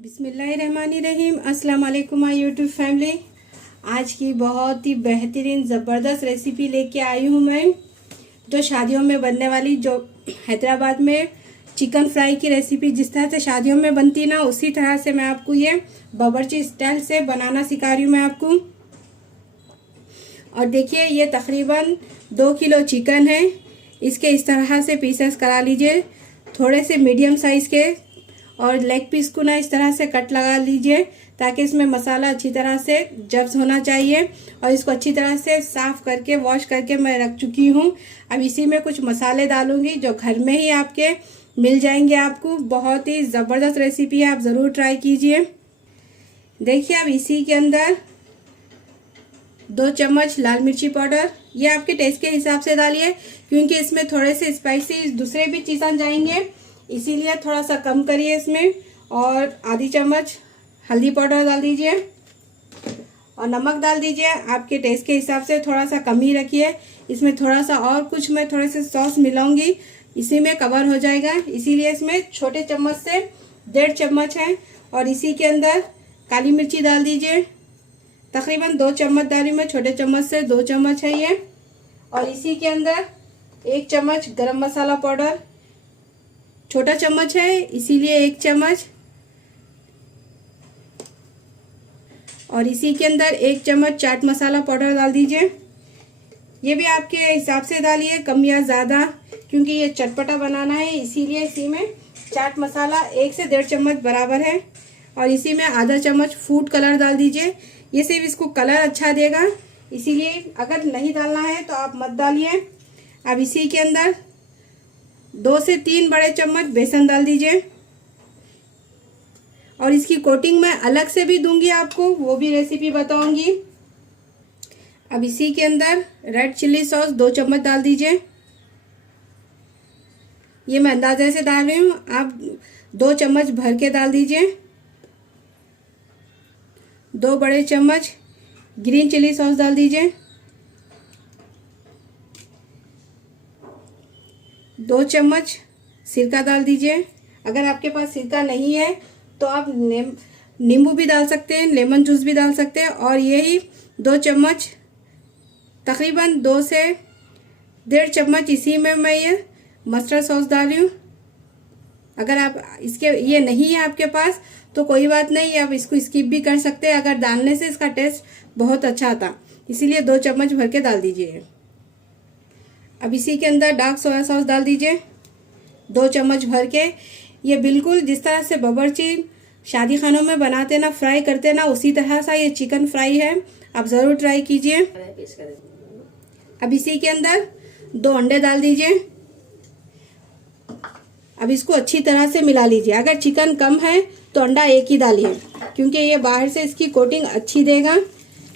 बिस्मिल्लाहिर्रहमानिर्रहीम। अस्सलाम वालेकुम माय यूट्यूब फैमिली। आज की बहुत ही बेहतरीन ज़बरदस्त रेसिपी लेके आई हूँ मैं, जो शादियों में बनने वाली, जो हैदराबाद में चिकन फ्राई की रेसिपी जिस तरह से शादियों में बनती ना, उसी तरह से मैं आपको ये बावर्ची स्टाइल से बनाना सिखा रही हूँ मैं आपको। और देखिए, ये तकरीबन 2 किलो चिकन है। इसके इस तरह से पीसेस करा लीजिए, थोड़े से मीडियम साइज़ के, और लेग पीस को ना इस तरह से कट लगा लीजिए ताकि इसमें मसाला अच्छी तरह से जब्स होना चाहिए। और इसको अच्छी तरह से साफ़ करके वॉश करके मैं रख चुकी हूँ। अब इसी में कुछ मसाले डालूंगी जो घर में ही आपके मिल जाएंगे आपको। बहुत ही ज़बरदस्त रेसिपी है, आप ज़रूर ट्राई कीजिए। देखिए, अब इसी के अंदर 2 चम्मच लाल मिर्ची पाउडर, ये आपके टेस्ट के हिसाब से डालिए, क्योंकि इसमें थोड़े से स्पाइसी दूसरे भी चीज़ें जाएंगे, इसीलिए थोड़ा सा कम करिए इसमें। और आधी चम्मच हल्दी पाउडर डाल दीजिए, और नमक डाल दीजिए आपके टेस्ट के हिसाब से, थोड़ा सा कम ही रखिए। इसमें थोड़ा सा और कुछ मैं थोड़े से सॉस मिलाऊंगी, इसी में कवर हो जाएगा, इसीलिए इसमें छोटे चम्मच से 1.5 चम्मच है। और इसी के अंदर काली मिर्ची डाल दीजिए, तकरीबन 2 चम्मच डाली मैं, छोटे चम्मच से 2 चम्मच है ये। और इसी के अंदर 1 चम्मच गरम मसाला पाउडर, छोटा चम्मच है इसीलिए 1 चम्मच। और इसी के अंदर 1 चम्मच चाट मसाला पाउडर डाल दीजिए। ये भी आपके हिसाब से डालिए, कम या ज़्यादा, क्योंकि ये चटपटा बनाना है, इसीलिए इसी में चाट मसाला 1 से 1.5 चम्मच बराबर है। और इसी में आधा चम्मच फूड कलर डाल दीजिए, ये सिर्फ इसको कलर अच्छा देगा, इसीलिए अगर नहीं डालना है तो आप मत डालिए। अब इसी के अंदर 2 से 3 बड़े चम्मच बेसन डाल दीजिए। और इसकी कोटिंग मैं अलग से भी दूंगी आपको, वो भी रेसिपी बताऊंगी। अब इसी के अंदर रेड चिल्ली सॉस 2 चम्मच डाल दीजिए, ये मैं अंदाजे से डाल रही हूँ, आप 2 चम्मच भर के डाल दीजिए। 2 बड़े चम्मच ग्रीन चिल्ली सॉस डाल दीजिए, 2 चम्मच सिरका डाल दीजिए। अगर आपके पास सिरका नहीं है तो आप नींबू भी डाल सकते हैं, लेमन जूस भी डाल सकते हैं। और यही 2 चम्मच, तकरीबन 2 से 1.5 चम्मच इसी में मैं ये मस्टर्ड सॉस डाल रही हूँ। अगर आप इसके ये नहीं है आपके पास तो कोई बात नहीं, आप इसको स्किप भी कर सकते हैं, अगर डालने से इसका टेस्ट बहुत अच्छा आता, इसीलिए 2 चम्मच भर के डाल दीजिए। अब इसी के अंदर डार्क सोया सॉस डाल दीजिए, 2 चम्मच भर के। ये बिल्कुल जिस तरह से बावर्ची शादी खानों में बनाते ना, फ्राई करते ना, उसी तरह सा ये चिकन फ्राई है, आप ज़रूर ट्राई कीजिए। अब इसी के अंदर 2 अंडे डाल दीजिए। अब इसको अच्छी तरह से मिला लीजिए। अगर चिकन कम है तो अंडा 1 ही डालिए, क्योंकि ये बाहर से इसकी कोटिंग अच्छी देगा,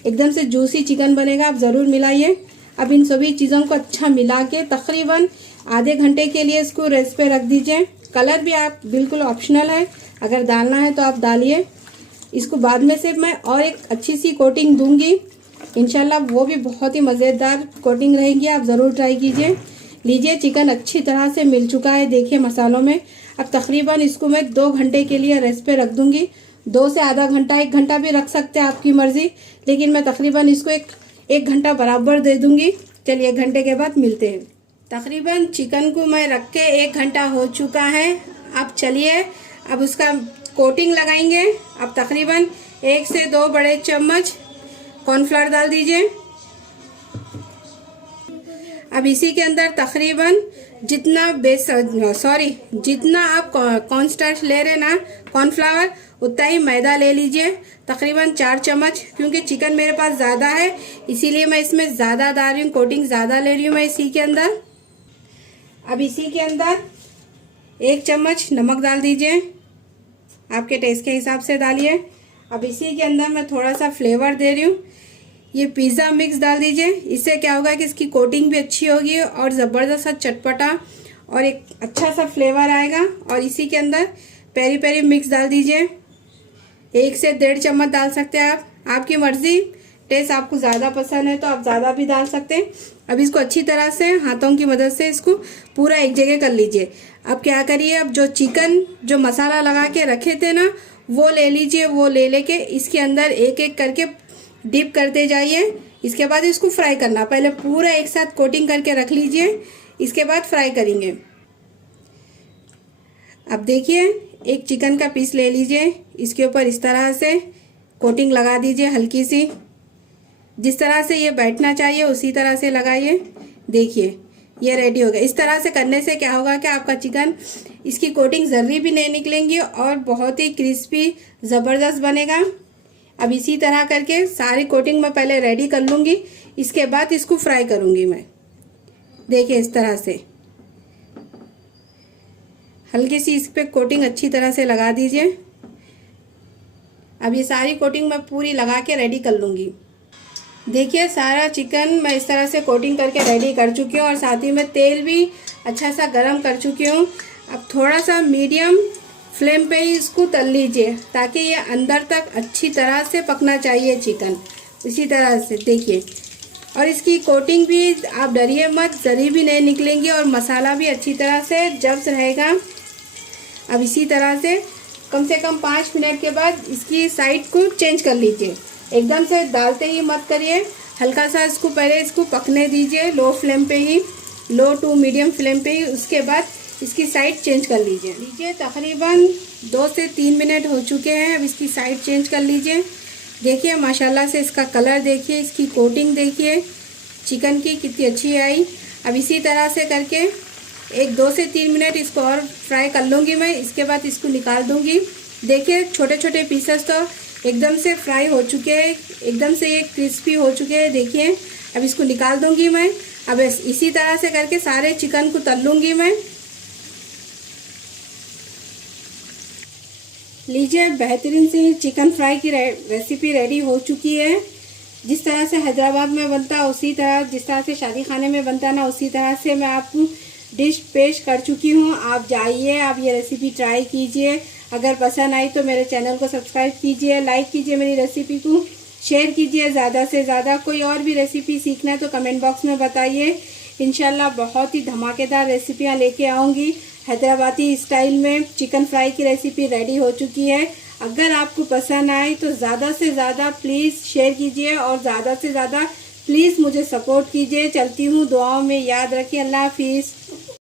एकदम से जूसी चिकन बनेगा, आप ज़रूर मिलाइए। अब इन सभी चीज़ों को अच्छा मिला के तकरीबन आधे घंटे के लिए इसको रेस्ट पे रख दीजिए। कलर भी आप बिल्कुल ऑप्शनल है, अगर डालना है तो आप डालिए। इसको बाद में से मैं और एक अच्छी सी कोटिंग दूंगी इंशाल्लाह, वो भी बहुत ही मज़ेदार कोटिंग रहेगी, आप ज़रूर ट्राई कीजिए। लीजिए, चिकन अच्छी तरह से मिल चुका है, देखिए मसालों में। अब तकरीबन इसको मैं 2 घंटे के लिए रेस्ट पे रख दूंगी, 2 से आधा घंटा, 1 घंटा भी रख सकते हैं, आपकी मर्जी, लेकिन मैं तकरीबन इसको एक घंटा बराबर दे दूंगी। चलिए 1 घंटे के बाद मिलते हैं। तकरीबन चिकन को मैं रख के 1 घंटा हो चुका है। अब चलिए, अब उसका कोटिंग लगाएंगे। अब तकरीबन 1 से 2 बड़े चम्मच कॉर्नफ्लावर डाल दीजिए। अब इसी के अंदर तकरीबन जितना आप कॉर्नस्टार्च ले रहे ना, कॉर्नफ्लावर, उतना ही मैदा ले लीजिए, तकरीबन 4 चम्मच, क्योंकि चिकन मेरे पास ज़्यादा है इसीलिए मैं इसमें ज़्यादा डाल रही हूँ, कोटिंग ज़्यादा ले रही हूँ मैं इसी के अंदर। अब इसी के अंदर 1 चम्मच नमक डाल दीजिए, आपके टेस्ट के हिसाब से डालिए। अब इसी के अंदर मैं थोड़ा सा फ्लेवर दे रही हूँ, ये पिज़्ज़ा मिक्स डाल दीजिए। इससे क्या होगा कि इसकी कोटिंग भी अच्छी होगी और ज़बरदस्त सा चटपटा और एक अच्छा सा फ्लेवर आएगा। और इसी के अंदर पेरी पेरी मिक्स डाल दीजिए, 1 से 1.5 चम्मच डाल सकते हैं आप, आपकी मर्जी, टेस्ट आपको ज़्यादा पसंद है तो आप ज़्यादा भी डाल सकते हैं। अब इसको अच्छी तरह से हाथों की मदद से इसको पूरा एक जगह कर लीजिए। अब क्या करिए, अब जो चिकन जो मसाला लगा के रखे थे ना, वो ले लीजिए। वो ले लेके इसके अंदर एक एक करके डिप करते जाइए। इसके बाद इसको फ्राई करना, पहले पूरा एक साथ कोटिंग करके रख लीजिए, इसके बाद फ्राई करेंगे। अब देखिए, एक चिकन का पीस ले लीजिए, इसके ऊपर इस तरह से कोटिंग लगा दीजिए हल्की सी। जिस तरह से ये बैठना चाहिए उसी तरह से लगाइए। देखिए ये रेडी हो गया। इस तरह से करने से क्या होगा कि आपका चिकन, इसकी कोटिंग जर्री भी नहीं निकलेंगी और बहुत ही क्रिस्पी ज़बरदस्त बनेगा। अब इसी तरह करके सारी कोटिंग मैं पहले रेडी कर लूँगी, इसके बाद इसको फ्राई करूँगी मैं। देखिए इस तरह से हल्की सी इस पर कोटिंग अच्छी तरह से लगा दीजिए। अब ये सारी कोटिंग मैं पूरी लगा के रेडी कर लूँगी। देखिए सारा चिकन मैं इस तरह से कोटिंग करके रेडी कर चुकी हूँ और साथ ही में तेल भी अच्छा सा गरम कर चुकी हूँ। अब थोड़ा सा मीडियम फ्लेम पे ही इसको तल लीजिए ताकि ये अंदर तक अच्छी तरह से पकना चाहिए चिकन। इसी तरह से देखिए, और इसकी कोटिंग भी आप डरिए मत, जरी भी नहीं निकलेंगी और मसाला भी अच्छी तरह से जब्स रहेगा। अब इसी तरह से कम 5 मिनट के बाद इसकी साइड को चेंज कर लीजिए। एकदम से डालते ही मत करिए, हल्का सा इसको पहले इसको पकने दीजिए लो फ्लेम पे ही, लो टू मीडियम फ्लेम पे ही। उसके बाद इसकी साइड चेंज कर लीजिए। तकरीबन 2 से 3 मिनट हो चुके हैं। अब इसकी साइड चेंज कर लीजिए। देखिए माशाल्लाह से इसका कलर देखिए, इसकी कोटिंग देखिए चिकन की कितनी अच्छी आई। अब इसी तरह से करके 2 से 3 मिनट इसको और फ्राई कर लूँगी मैं। इसके बाद इसको निकाल दूँगी। देखिए छोटे छोटे पीसेस तो एकदम से फ्राई हो चुके हैं, एकदम से ये क्रिस्पी हो चुके हैं। देखिए अब इसको निकाल दूंगी मैं। अब इसी तरह से करके सारे चिकन को तल लूँगी मैं। लीजिए बेहतरीन से चिकन फ्राई की रेसिपी रेडी हो चुकी है। जिस तरह से हैदराबाद में बनता है उसी तरह, जिस तरह से शादी खाने में बनता है ना, उसी तरह से मैं आपको डिश पेश कर चुकी हूँ। आप जाइए, आप ये रेसिपी ट्राई कीजिए। अगर पसंद आई तो मेरे चैनल को सब्सक्राइब कीजिए, लाइक कीजिए, मेरी रेसिपी को शेयर कीजिए ज़्यादा से ज़्यादा। कोई और भी रेसिपी सीखना है तो कमेंट बॉक्स में बताइए। इंशाल्लाह बहुत ही धमाकेदार रेसिपियाँ लेके आऊँगी। हैदराबादी स्टाइल में चिकन फ्राई की रेसिपी रेडी हो चुकी है। अगर आपको पसंद आए तो ज़्यादा से ज़्यादा प्लीज़ शेयर कीजिए और ज़्यादा से ज़्यादा प्लीज़ मुझे सपोर्ट कीजिए। चलती हूँ, दुआओं में याद रखिए। अल्लाह हाफिज़।